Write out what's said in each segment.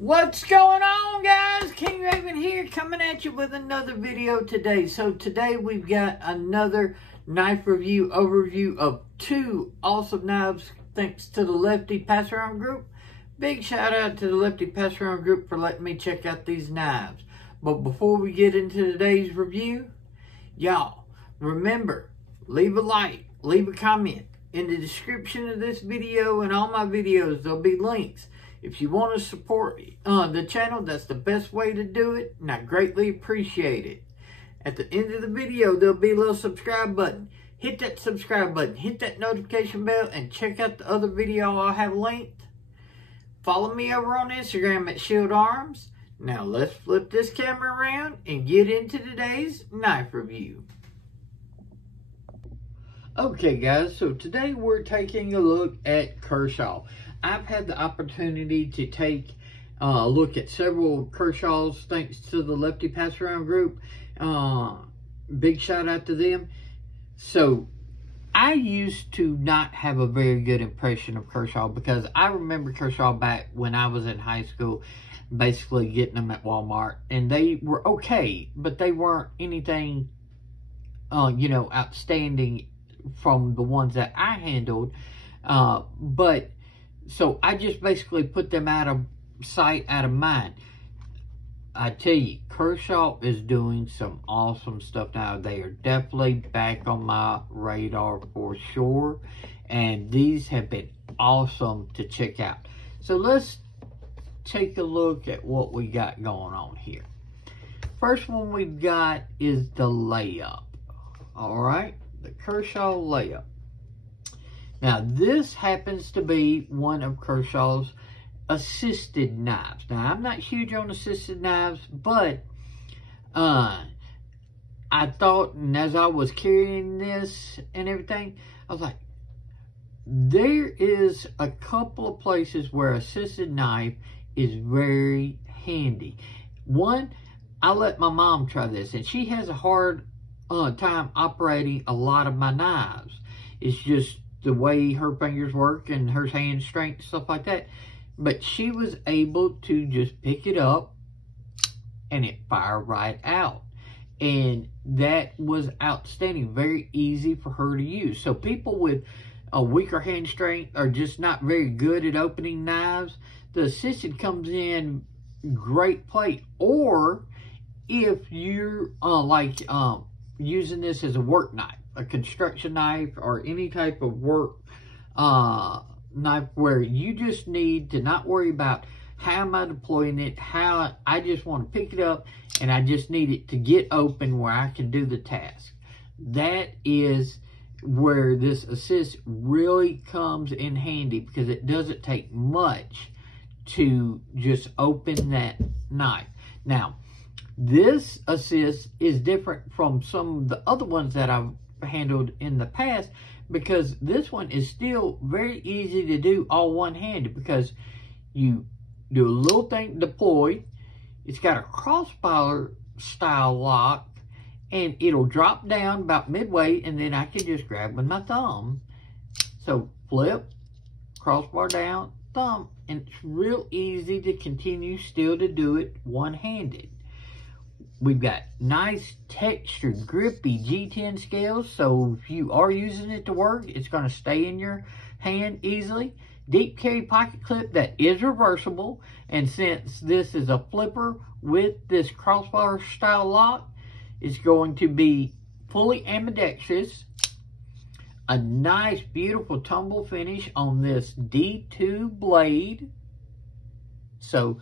What's going on, guys? King Raven here, coming at you with another video today. So today we've got another knife review overview of two awesome knives thanks to the Lefty Pass Around group. Big shout out to the Lefty Pass Around group for letting me check out these knives. But before we get into today's review, y'all, remember, leave a like, leave a comment. In the description of this video and all my videos, there'll be links. If you want to support the channel, that's the best way to do it, and I greatly appreciate it. At the end of the video, there'll be a little subscribe button. Hit that subscribe button, hit that notification bell, and check out the other video I'll have linked. Follow me over on Instagram at ShieldArms. Now let's flip this camera around and get into today's knife review. Okay guys, so today we're taking a look at Kershaw. I've had the opportunity to take a look at several Kershaws thanks to the Lefty Pass Around group. Big shout out to them. So I used to not have a very good impression of Kershaw because I remember Kershaw back when I was in high school, basically getting them at Walmart, and they were okay, but they weren't anything outstanding from the ones that I handled. So I just basically put them out of sight, out of mind. I tell you, Kershaw is doing some awesome stuff now. They are definitely back on my radar for sure. And these have been awesome to check out. So let's take a look at what we got going on here. First one we've got is the Layup. Alright, the Kershaw Layup. Now, this happens to be one of Kershaw's assisted knives. Now, I'm not huge on assisted knives, but I thought, and as I was carrying this and everything, I was like, there is a couple of places where assisted knife is very handy. One, I let my mom try this, and she has a hard time operating a lot of my knives. It's just the way her fingers work and her hand strength, stuff like that. But she was able to just pick it up and it fired right out. And that was outstanding. Very easy for her to use. So people with a weaker hand strength are just not very good at opening knives. The assisted comes in great play. Or if you're using this as a work knife, a construction knife, or any type of work knife where you just need to not worry about how am I deploying it, how I just want to pick it up and I just need it to get open where I can do the task. That is where this assist really comes in handy, because it doesn't take much to just open that knife. Now, this assist is different from some of the other ones that I've handled in the past, because this one is still very easy to do all one-handed, because you do a little thing, deploy, it's got a crossbar style lock, and it'll drop down about midway, and then I can just grab with my thumb. So flip, crossbar down, thumb, and it's real easy to continue still to do it one-handed. We've got nice textured, grippy G10 scales, so if you are using it to work, it's going to stay in your hand easily. Deep carry pocket clip that is reversible, and since this is a flipper with this crossbar style lock, it's going to be fully ambidextrous. A nice, beautiful tumble finish on this D2 blade. So,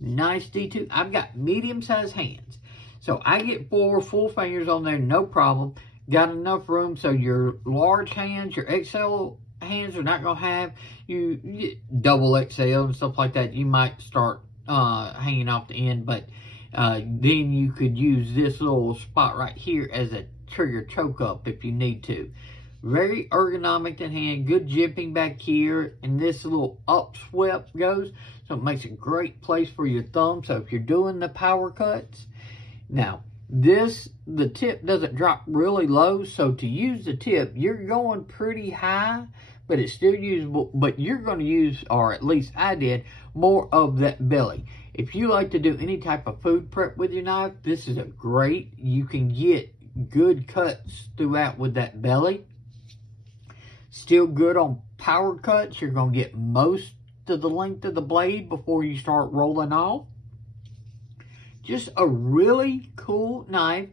nice D2. I've got medium-sized hands. So I get 4 full fingers on there, no problem. Got enough room so your large hands, your XL hands are not going to have. You double XL and stuff like that, you might start hanging off the end. But then you could use this little spot right here as a trigger choke up if you need to. Very ergonomic in hand, good jimping back here. And this little up swept goes, so it makes a great place for your thumb. So if you're doing the power cuts. Now, the tip doesn't drop really low, so to use the tip, you're going pretty high, but it's still usable, but you're going to use, or at least I did, more of that belly. If you like to do any type of food prep with your knife, this is a great, you can get good cuts throughout with that belly. Still good on power cuts. You're going to get most of the length of the blade before you start rolling off. Just a really cool knife,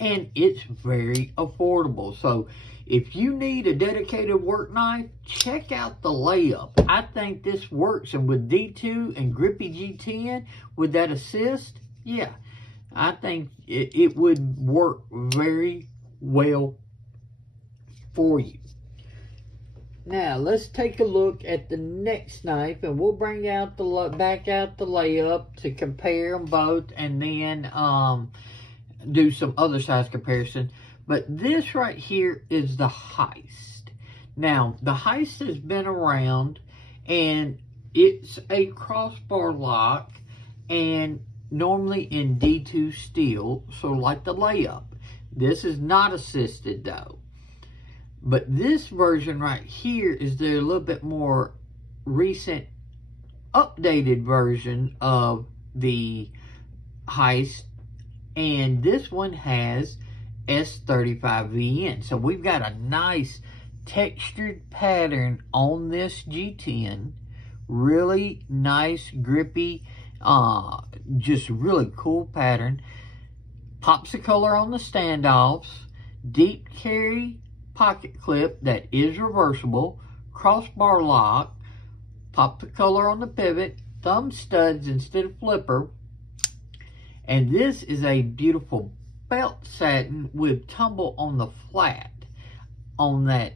and it's very affordable. So if you need a dedicated work knife, check out the Layup. I think this works, and with D2 and grippy G10 with that assist, yeah, I think it would work very well for you. Now, let's take a look at the next knife, and we'll bring out back out the Layup to compare them both, and then do some other size comparison. But this right here is the Heist. Now, the Heist has been around, and it's a crossbar lock, and normally in D2 steel, so like the Layup. This is not assisted though. But this version right here is the a little bit more recent, updated version of the Heist. And this one has S35VN. So we've got a nice textured pattern on this G10. Really nice, grippy, just really cool pattern. Pops the color on the standoffs. Deep carry pocket clip that is reversible, crossbar lock, pop the color on the pivot, thumb studs instead of flipper, and this is a beautiful belt satin with tumble on the flat on that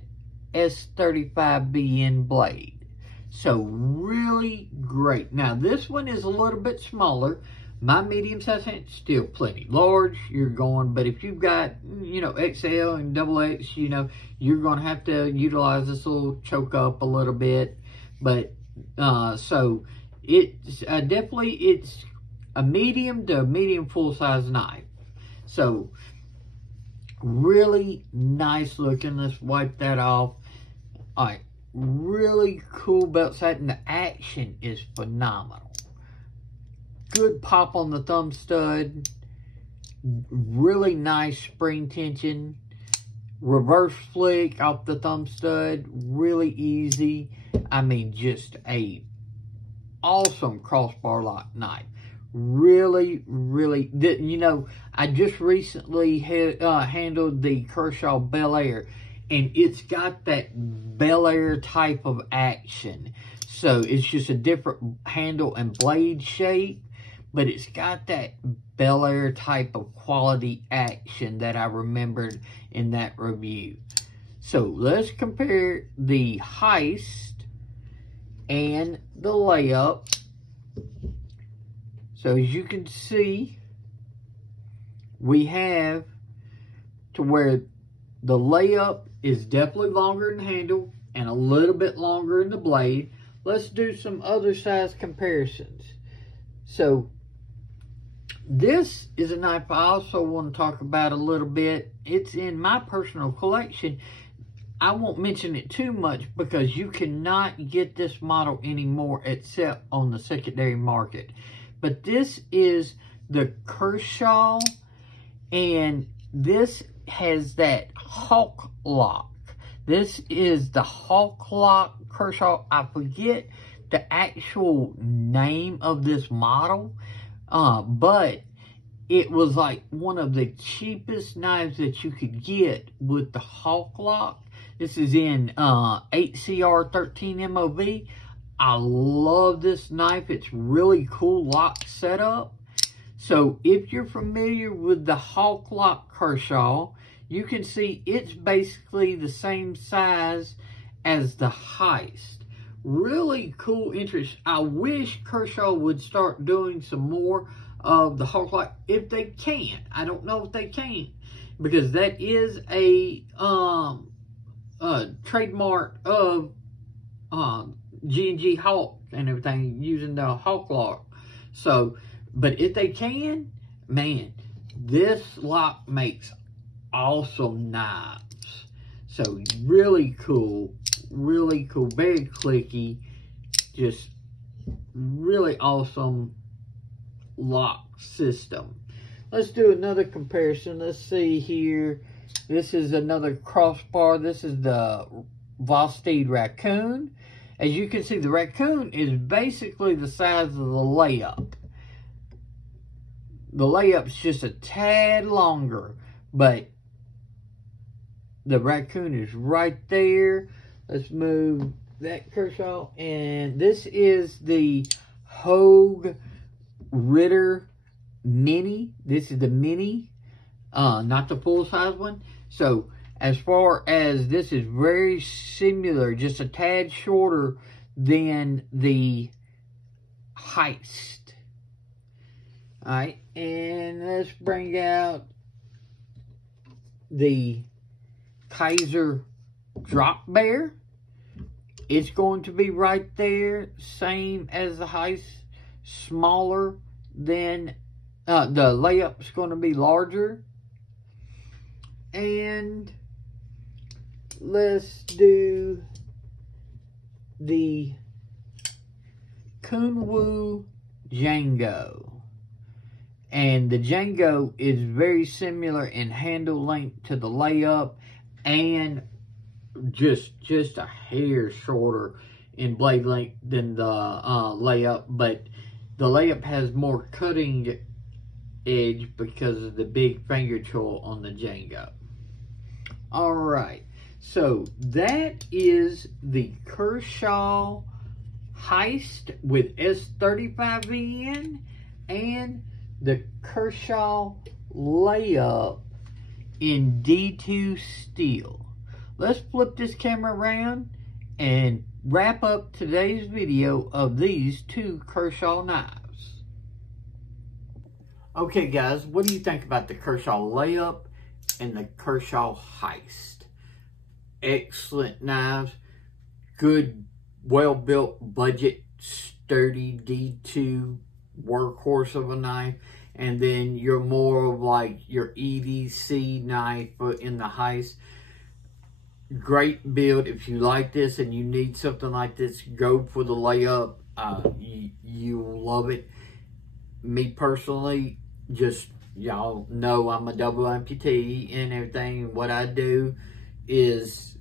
S35BN blade. So really great. Now this one is a little bit smaller. My medium size hand still plenty large. You're going, but if you've got, you know, XL and XX, you know, you're going to have to utilize this little choke up a little bit. But so it's definitely, it's a medium to medium full size knife. So really nice looking. Let's wipe that off. All right, really cool belt satin. The action is phenomenal. Good pop on the thumb stud. Really nice spring tension. Reverse flick off the thumb stud. Really easy. I mean, just a awesome crossbar lock knife. Really, really, you know, I just recently handled the Kershaw Bel Air, and it's got that Bel Air type of action. So it's just a different handle and blade shape, but it's got that Bel Air type of quality action that I remembered in that review. So let's compare the Heist and the Layup. So as you can see, we have to where the Layup is definitely longer in the handle and a little bit longer in the blade. Let's do some other size comparisons. So this is a knife I also want to talk about a little bit. It's in my personal collection. I won't mention it too much because you cannot get this model anymore except on the secondary market. But this is the Kershaw, and this has that Hawk Lock. This is the Hawk Lock Kershaw. I forget the actual name of this model, but it was like one of the cheapest knives that you could get with the Hawk Lock. This is in 8CR13 MOV. I love this knife. It's really cool lock setup. So if you're familiar with the Hawk Lock Kershaw, you can see it's basically the same size as the Heist. Really cool interest. I wish Kershaw would start doing some more of the Hawk Lock if they can. I don't know if they can, because that is a trademark of G&G Hawk and everything, using the Hawk Lock. So, but if they can, man, This lock makes awesome knives. So really cool, very clicky, just really awesome lock system. Let's do another comparison. Let's see here. This is another crossbar. This is the Vosteed Raccoon. As you can see, the Raccoon is basically the size of the Layup. The Layup's just a tad longer, but the Raccoon is right there. Let's move that, Kershaw. And this is the Hogue Ritter Mini. This is the Mini, not the full-size one. So, as far as this is very similar, just a tad shorter than the Heist. Alright, and let's bring out the Kizer Drop Bear. It's going to be right there, same as the Heist, smaller than the Layup's going to be larger. And let's do the Kunwu Django. And the Django is very similar in handle length to the Layup, and just a hair shorter in blade length than the Layup, but the Layup has more cutting edge because of the big finger choil on the Django. Alright, so that is the Kershaw Heist with S35VN and the Kershaw Layup in D2 steel. Let's flip this camera around and wrap up today's video of these two Kershaw knives. Okay guys, what do you think about the Kershaw Layup and the Kershaw Heist? Excellent knives, good, well-built, budget, sturdy D2 workhorse of a knife. And then you're more of like your EDC knife in the Heist. Great build. If you like this and you need something like this, go for the Layup. You'll love it. Me personally, just y'all know I'm a double amputee and everything. What I do is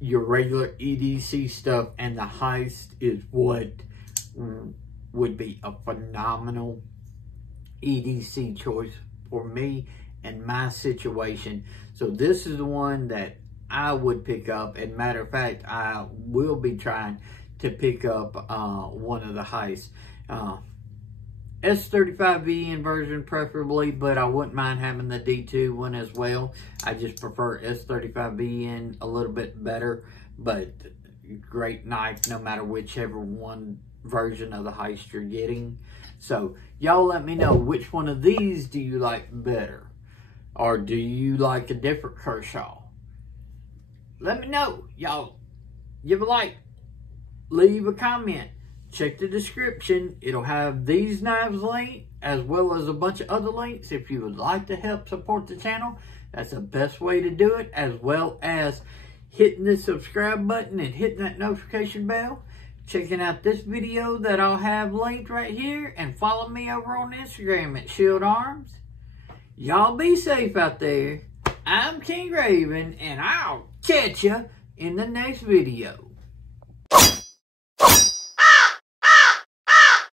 your regular EDC stuff, and the Heist is what would be a phenomenal EDC choice for me and my situation. So this is the one that I would pick up, and matter of fact, I will be trying to pick up one of the Heists. S35VN version preferably, but I wouldn't mind having the D2 one as well. I just prefer S35VN a little bit better, but great knife no matter whichever one version of the Heist you're getting. So y'all let me know, which one of these do you like better? Or do you like a different Kershaw? Let me know. Y'all give a like, leave a comment, check the description. It'll have these knives linked as well as a bunch of other links. If you would like to help support the channel, that's the best way to do it, as well as hitting the subscribe button and hitting that notification bell. Checking out this video that I'll have linked right here, and follow me over on Instagram at ShieldArms. Y'all be safe out there. I'm King Raven, and I'll catch ya in the next video.